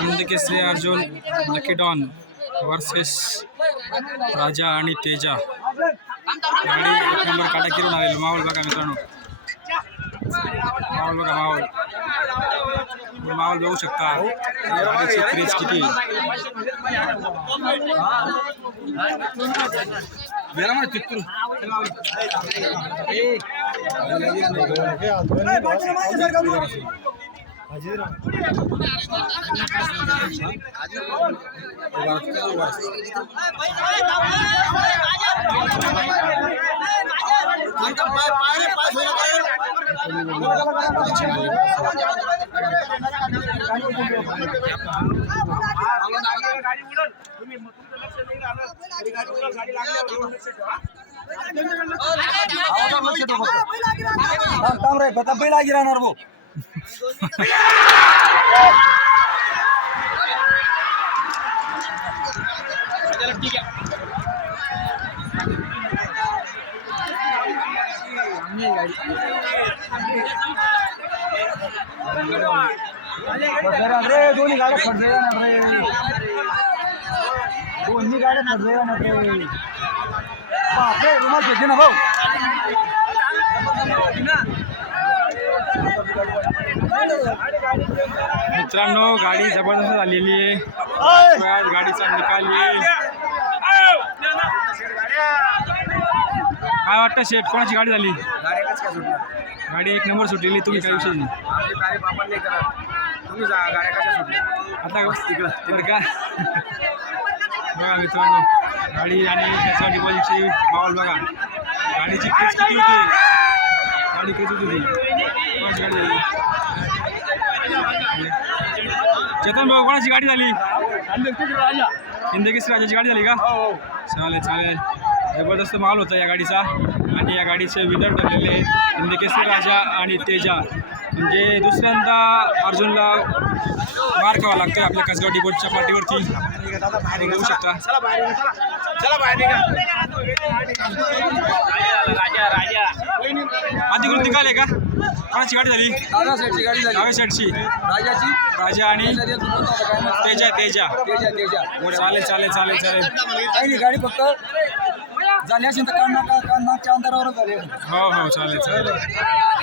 Hind Kesari Arjun lucky don versus राजा आणि तेजा। गाडी एक नंबर काटा किरून आलेली माहोल बघा मित्रांनो, माहोल बघा, माहोल बघू शकता। गाडीची क्रेज किती दोन्ही गाड्या ना भाऊ। मित्रांनो गाडी जबरदस्त झालेली आहे, गाडीचा निकाल येईल। काय वाटतं शेठ, कोणाची गाडी झाली? गाडी एक नंबर सुटलेली, तुम्ही काय विषय आता बरं का? बघा मित्रांनो गाडी आणि त्याचा डिपॉझिटची माहोल बघा, गाडीची क्रेज किती होती, गाडी क्रेज होती। कोणाची गाडी झाली? चेतन भाऊ, कोणाची गाडी झाली? हिंदकेसरी राजाची गाडी झाली का? चालेल चालेल, जबरदस्त माहोल होता या गाडीचा। आणि या गाडीचे विनर ठरलेले हिंदकेसरी राजा आणि तेजा। म्हणजे दुसऱ्यांदा अर्जुनला मार खावा लागतोय आपल्या कसगाव डिपोटच्या पाठीवरती, बघू शकता। अधिकृत निकाल आहे का? कोणाची गाडी झाली? डाव्या साईडची राजा आणि तेजा। चालेल चालेल चालेल चालेल, गाडी फक्त झाली असेल तर मागच्या अंतरावरच झाली। हो हो चालेल चालेल।